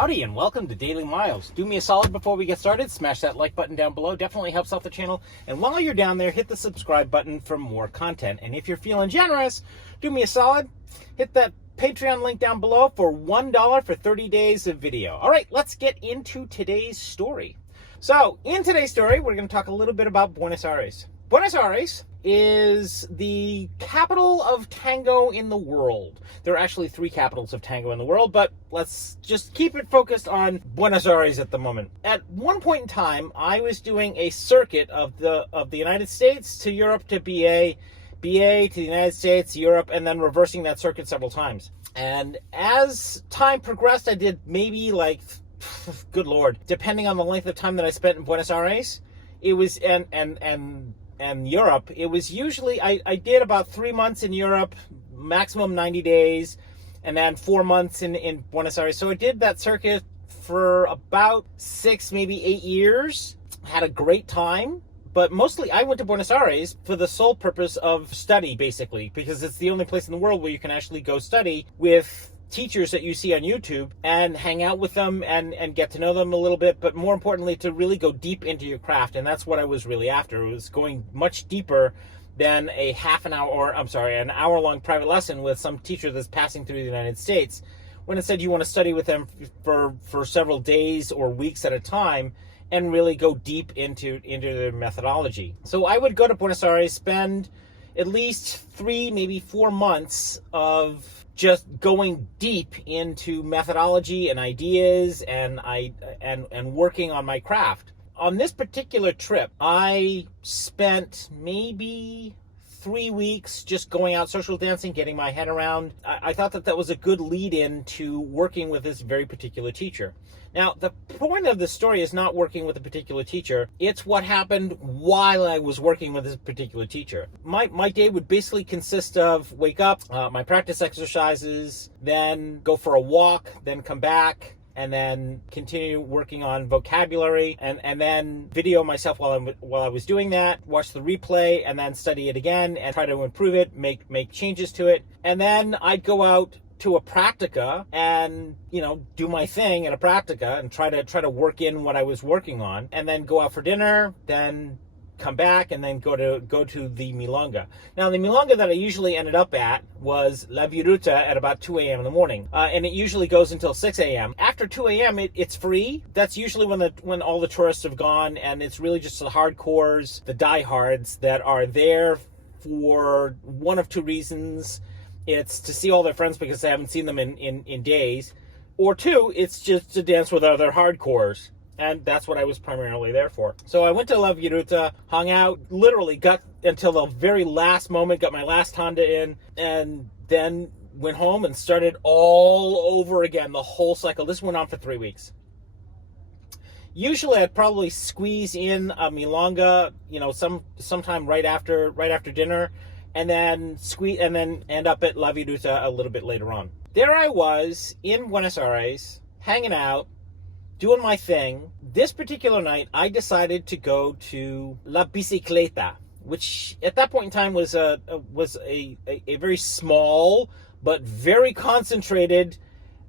Howdy and welcome to Daily Miles. Do me a solid before we get started. Smash that like button down below. Definitely helps out the channel. And while you're down there, hit the subscribe button for more content. And if you're feeling generous, do me a solid. Hit that Patreon link down below for $1 for 30 days of video. All right, let's get into today's story. So in today's story, we're going to talk a little bit about Buenos Aires. Buenos Aires is the capital of tango in the world. There are actually 3 capitals of tango in the world, but let's just keep it focused on Buenos Aires at the moment. At one point in time, I was doing a circuit of the United States to Europe to BA to the United States, Europe, and then reversing that circuit several times. And as time progressed, I did maybe like, good Lord, depending on the length of time that I spent in Buenos Aires, it was, and Europe, it was usually, I did about 3 months in Europe, maximum 90 days, and then 4 months in Buenos Aires. So I did that circuit for about 6, maybe 8 years. Had a great time, but mostly I went to Buenos Aires for the sole purpose of study, basically, because it's the only place in the world where you can actually go study with teachers that you see on YouTube and hang out with them and get to know them a little bit, but more importantly, to really go deep into your craft. And that's what I was really after. It was going much deeper than an hour-long private lesson with some teacher that's passing through the United States. When instead you want to study with them for several days or weeks at a time and really go deep into their methodology. So I would go to Buenos Aires, spend at least 3, maybe 4 months of just going deep into methodology and ideas and working on my craft. On this particular trip, I spent maybe 3 weeks just going out social dancing, getting my head around. I thought that was a good lead-in to working with this very particular teacher. Now, the point of the story is not working with a particular teacher. It's what happened while I was working with this particular teacher. My day would basically consist of wake up, my practice exercises, then go for a walk, then come back, and then continue working on vocabulary, and then video myself while I was doing that, watch the replay, and then study it again and try to improve it, make changes to it. And then I'd go out to a practica and, do my thing at a practica and try to work in what I was working on, and then go out for dinner, then come back, and then go to the milonga. Now, the milonga that I usually ended up at was La Viruta at about 2 a.m. in the morning, and it usually goes until 6 a.m. After 2 a.m., it's free. That's usually when all the tourists have gone, and it's really just the hardcores, the diehards that are there for one of 2 reasons. It's to see all their friends because they haven't seen them in days, or 2, it's just to dance with other hardcores. And that's what I was primarily there for. So I went to La Viruta, hung out, literally got until the very last moment, got my last Honda in, and then went home and started all over again, the whole cycle. This went on for 3 weeks. Usually I'd probably squeeze in a milonga, sometime right after dinner, and then end up at La Viruta a little bit later on. There I was in Buenos Aires, hanging out, doing my thing. This particular night, I decided to go to La Bicicleta, which at that point in time was a very small but very concentrated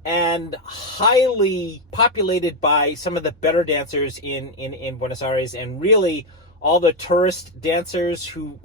and highly populated by some of the better dancers in Buenos Aires, and really all the tourist dancers who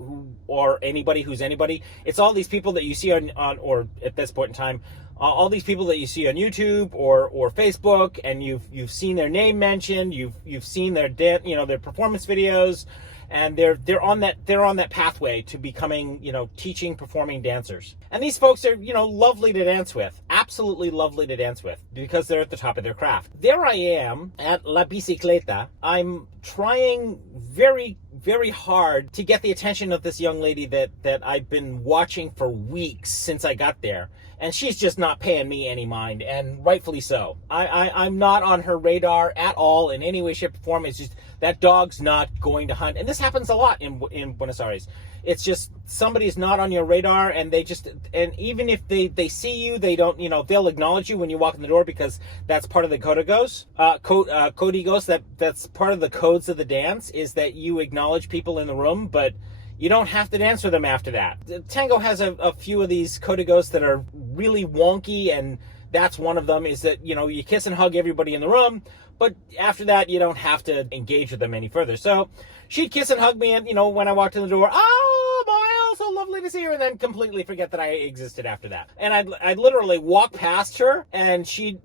are anybody who's anybody. It's all these people that you see on or at this point in time, all these people that you see on YouTube or Facebook, and you've seen their name mentioned, you've seen their their performance videos, and they're on that pathway to becoming teaching performing dancers. And these folks are lovely to dance with, absolutely lovely to dance with, because they're at the top of their craft. There I am at La Bicicleta. I'm trying very, very hard to get the attention of this young lady that I've been watching for weeks since I got there. And she's just not paying me any mind, and rightfully so. I'm not on her radar at all in any way, shape, or form. It's just that dog's not going to hunt. And this happens a lot in Buenos Aires. It's just somebody's not on your radar, and even if they see you, they don't, they'll acknowledge you when you walk in the door, because that's part of the códigos. That's part of the codes of the dance, is that you acknowledge people in the room, but you don't have to dance with them after that. Tango has a few of these códigos that are really wonky, and that's one of them, is that, you kiss and hug everybody in the room, but after that, you don't have to engage with them any further. So she'd kiss and hug me, and, when I walked in the door, oh, Miles, so lovely to see you, and then completely forget that I existed after that. And I'd literally walk past her, and she'd,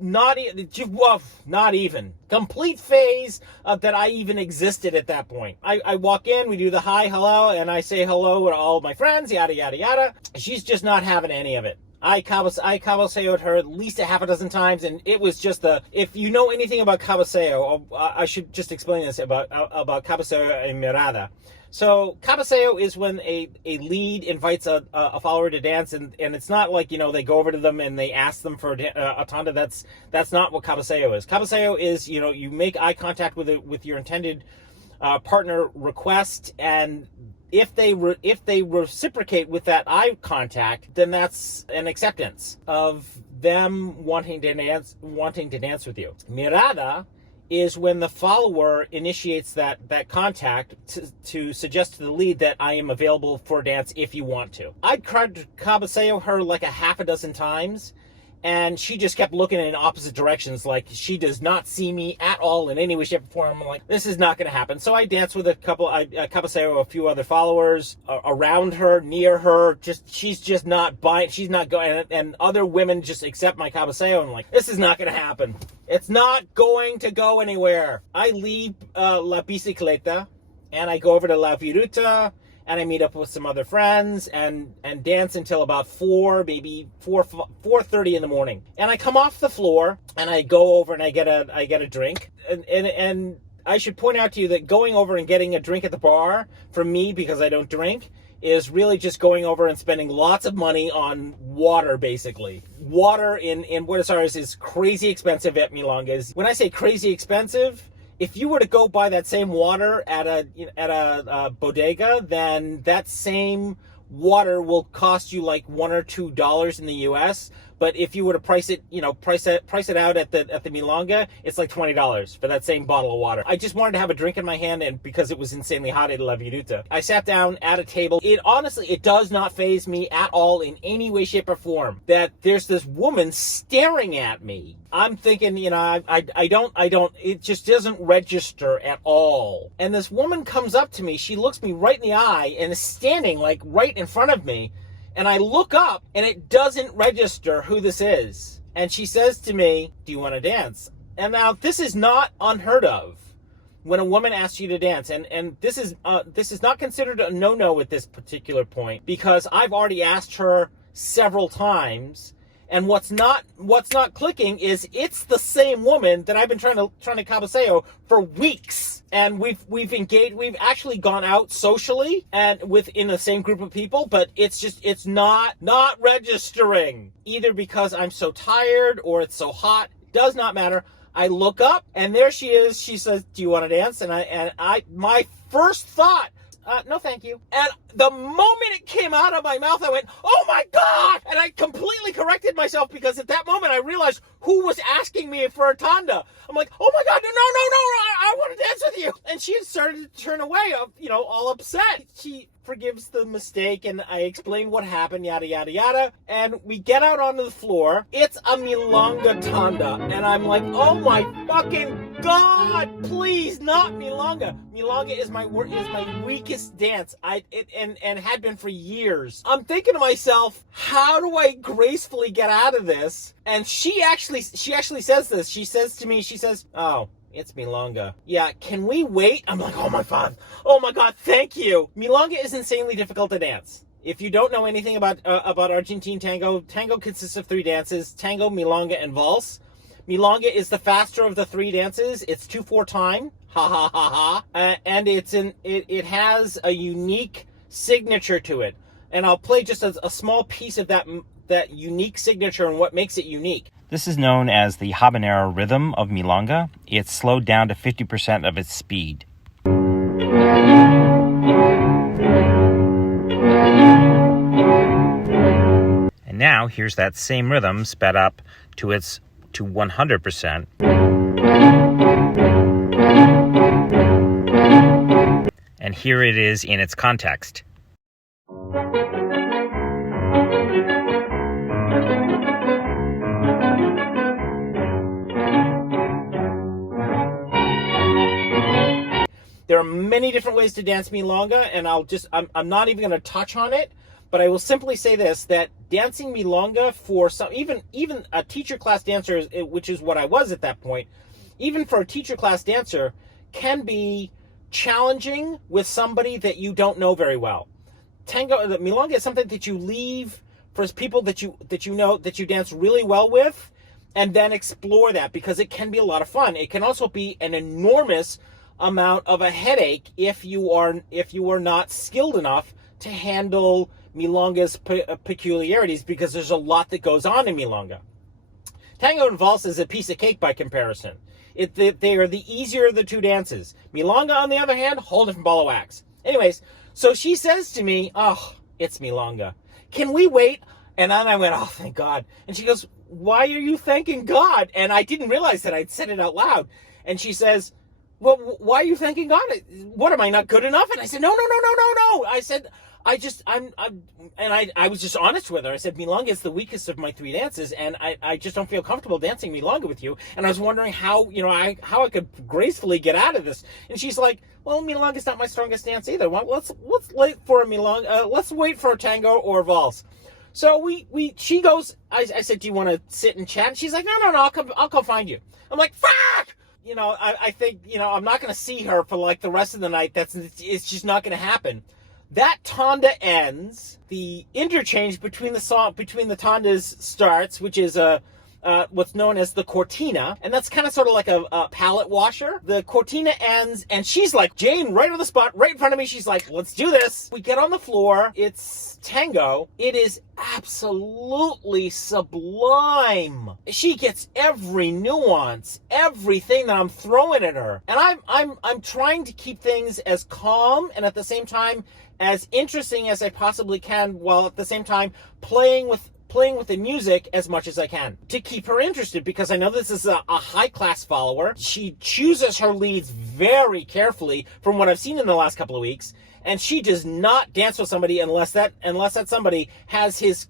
not even. Complete phase of that I even existed at that point. I walk in, we do the hi, hello, and I say hello to all my friends, yada, yada, yada. She's just not having any of it. I cabaseoed her at least a half a dozen times, and it was just if you know anything about cabaseo, I should just explain this about cabaseo and mirada. So cabaseo is when a lead invites a follower to dance, and it's not like, they go over to them and they ask them for a tanda. That's not what cabaseo is. Cabaseo is, you make eye contact with your intended partner request, and if they reciprocate with that eye contact, then that's an acceptance of them wanting to dance with you. Mirada is when the follower initiates that contact to suggest to the lead that I am available for a dance if you want to. I'd tried to cabaseo her like a half a dozen times, and she just kept looking in opposite directions, like she does not see me at all in any way, shape, or form. I'm like, this is not going to happen. So I danced with I cabaseo a few other followers around her, near her. She's just not buying. She's not going. And other women just accept my cabaseo. I'm like, this is not going to happen. It's not going to go anywhere. I leave La Bicicleta, and I go over to La Viruta, and I meet up with some other friends and dance until about 4:30 in the morning. And I come off the floor, and I go over and I get a drink. And I should point out to you that going over and getting a drink at the bar, for me, because I don't drink, is really just going over and spending lots of money on water, basically. Water in Buenos Aires is crazy expensive at Milongas. When I say crazy expensive, if you were to go buy that same water at a bodega, then that same water will cost you like $1 or $2 in the US. But if you were to price it out at the Milonga, it's like $20 for that same bottle of water. I just wanted to have a drink in my hand, and because it was insanely hot at La Viruta, I sat down at a table. It does not faze me at all in any way, shape, or form that there's this woman staring at me. I'm thinking, it just doesn't register at all. And this woman comes up to me, she looks me right in the eye and is standing like right in front of me. And I look up, and it doesn't register who this is. And she says to me, do you want to dance? And now, this is not unheard of when a woman asks you to dance. And this is not considered a no-no at this particular point, because I've already asked her several times. And what's not clicking is it's the same woman that I've been trying to cabaseo for weeks. And we've engaged, we've actually gone out socially and within the same group of people, but it's not registering, either because I'm so tired or it's so hot. Does not matter. I look up, and there she is. She says, do you want to dance? And my first thought, no, thank you. And the moment it came out of my mouth, I went, oh my God! And I completely corrected myself, because at that moment I realized who was asking me for a tanda. I'm like, oh my God, no, I want to dance with you. And she started to turn away, all upset. She forgives the mistake, and I explain what happened, yada, yada, yada. And we get out onto the floor. It's a milonga tanda. And I'm like, oh my fucking God, please, not milonga. Milonga is my weakest dance. And had been for years. I'm thinking to myself, how do I gracefully get out of this? And she actually says this. She says to me, oh, it's milonga. Yeah, can we wait? I'm like, oh my God, thank you. Milonga is insanely difficult to dance. If you don't know anything about Argentine tango consists of 3 dances: tango, milonga, and valse. Milonga is the faster of the 3 dances. It's 2/4 time. Ha ha ha ha. And it has a unique signature to it. And I'll play just a small piece of that unique signature and what makes it unique. This is known as the habanero rhythm of milonga. It's slowed down to 50% of its speed. And now here's that same rhythm sped up to 100%. And here it is in its context. There are many different ways to dance milonga, and I'm not even going to touch on it, but I will simply say this, that dancing milonga for some, even a teacher class dancer, which is what I was at that point, even for a teacher class dancer, can be challenging with somebody that you don't know very well. The milonga is something that you leave for people that you know, that you dance really well with, and then explore that, because it can be a lot of fun. It can also be an enormous amount of a headache if you are not skilled enough to handle milonga's peculiarities, because there's a lot that goes on in milonga. Tango and valse is a piece of cake by comparison. They are the easier of the two dances. Milonga, on the other hand, whole different ball of wax. Anyways, so she says to me, "Oh, it's milonga. Can we wait?" And then I went, "Oh, thank God." And she goes, "Why are you thanking God?" And I didn't realize that I'd said it out loud. And she says, "Well, why are you thanking God? What, am I not good enough?" And I said, No. I said, I was just honest with her. I said, milonga is the weakest of my three dances, and I just don't feel comfortable dancing milonga with you. And I was wondering how I could gracefully get out of this. And she's like, "Well, milonga is not my strongest dance either. Well, let's wait for a milonga. Let's wait for a tango or a valse." So she goes. I said, "Do you want to sit and chat?" And she's like, No. I'll come find you. I'm like, fuck. I think I'm not going to see her for like the rest of the night. It's just not going to happen. That tanda ends. The interchange between the tandas starts, which is what's known as the cortina, and that's kind of sort of like a palette washer. The cortina ends, and she's like, Jane, right on the spot, right in front of me. She's like, "Let's do this." We get on the floor. It's tango. It is absolutely sublime. She gets every nuance, everything that I'm throwing at her, and I'm trying to keep things as calm and at the same time as interesting as I possibly can, while at the same time playing with the music as much as I can to keep her interested, because I know this is a high-class follower. She chooses her leads very carefully from what I've seen in the last couple of weeks, and she does not dance with somebody unless that somebody has his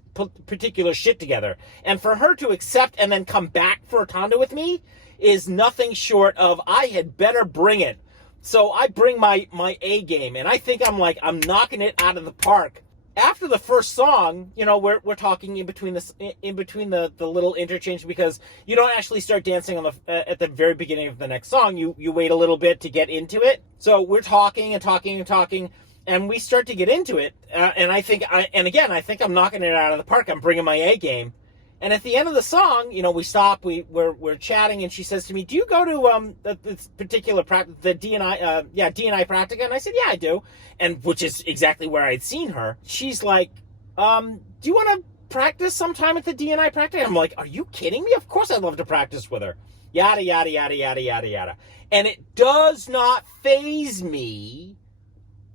particular shit together. And for her to accept and then come back for a tanda with me is nothing short of, I had better bring it. So I bring my A game, and I think I'm knocking it out of the park. After the first song, we're talking in between the little interchange, because you don't actually start dancing at the very beginning of the next song. You wait a little bit to get into it. So we're talking and talking and talking, and we start to get into it. And I think I'm knocking it out of the park. I'm bringing my A game. And at the end of the song, we stop, we're chatting, and she says to me, "Do you go to this particular the D&I Practica?" And I said, "Yeah, I do," and which is exactly where I'd seen her. She's like, "Do you want to practice sometime at the D&I Practica?" I'm like, "Are you kidding me? Of course I'd love to practice with her." Yada yada yada yada yada yada. And it does not faze me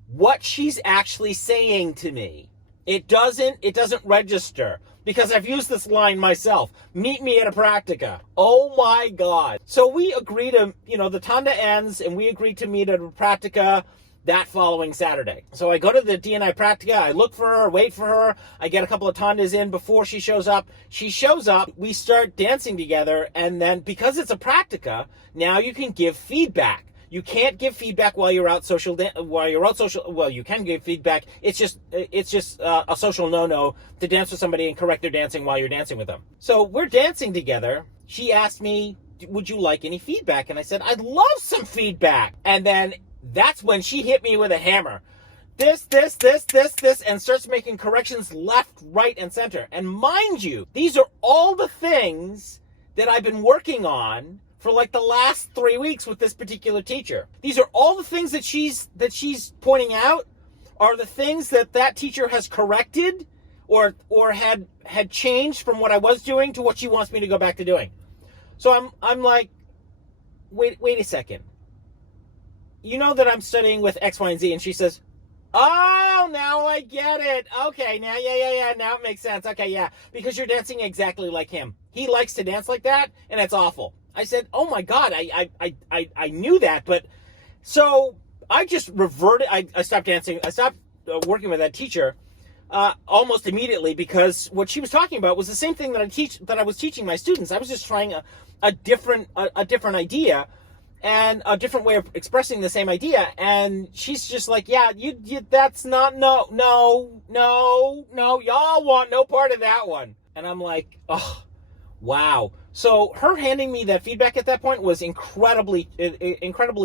what she's actually saying to me. It doesn't register. Because I've used this line myself. "Meet me at a practica." Oh my God. So we agree to, the tanda ends, and we agree to meet at a practica that following Saturday. So I go to the D&I practica, I look for her, wait for her, I get a couple of tandas in before she shows up. She shows up, we start dancing together, and then because it's a practica, now you can give feedback. You can't give feedback while you're out social. Well, you can give feedback. It's just a social no-no to dance with somebody and correct their dancing while you're dancing with them. So we're dancing together. She asked me, "Would you like any feedback?" And I said, "I'd love some feedback." And then that's when she hit me with a hammer. This, and starts making corrections left, right, and center. And mind you, these are all the things that I've been working on for like the last 3 weeks with this particular teacher. These are all the things that she's pointing out are the things that teacher has corrected or had changed from what I was doing to what she wants me to go back to doing. So I'm like, wait a second. You know that I'm studying with X, Y, and Z, and she says, "Oh, now I get it. Okay, now yeah, now it makes sense. Okay, yeah, because you're dancing exactly like him. He likes to dance like that, and it's awful." I said, "Oh my God, I knew that," but so I just reverted. I stopped dancing. I stopped working with that teacher almost immediately, because what she was talking about was the same thing that I was teaching my students. I was just trying a different idea, and a different way of expressing the same idea. And she's just like, yeah, you that's not, no, y'all want no part of that one. And I'm like, oh, wow. So her handing me that feedback at that point was incredibly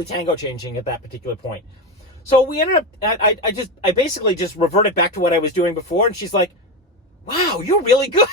tango changing at that particular point. So we ended up, I basically just reverted back to what I was doing before, and she's like, wow, you're really good.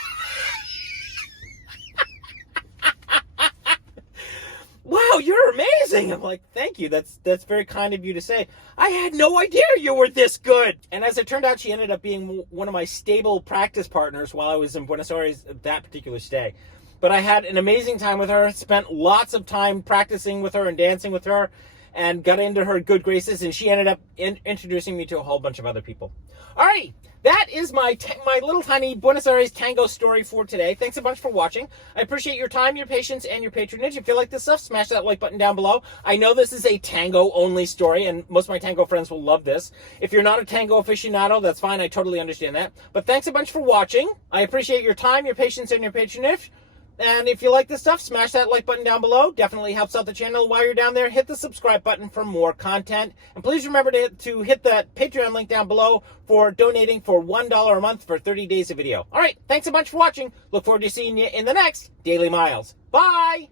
Wow, you're amazing. I'm like, thank you. That's very kind of you to say. I had no idea you were this good. And as it turned out, she ended up being one of my stable practice partners while I was in Buenos Aires that particular stay. But I had an amazing time with her, spent lots of time practicing with her and dancing with her, and got into her good graces, and she ended up introducing me to a whole bunch of other people. All right, that is my little tiny Buenos Aires tango story for today. Thanks a bunch for watching. I appreciate your time, your patience, and your patronage. If you like this stuff, smash that like button down below. I know this is a tango-only story, and most of my tango friends will love this. If you're not a tango aficionado, that's fine. I totally understand that. But thanks a bunch for watching. I appreciate your time, your patience, and your patronage. And if you like this stuff, smash that like button down below. Definitely helps out the channel. While you're down there, hit the subscribe button for more content. And please remember to hit that Patreon link down below for donating for $1 a month for 30 days of video. All right, thanks a bunch for watching. Look forward to seeing you in the next Daily Miles. Bye!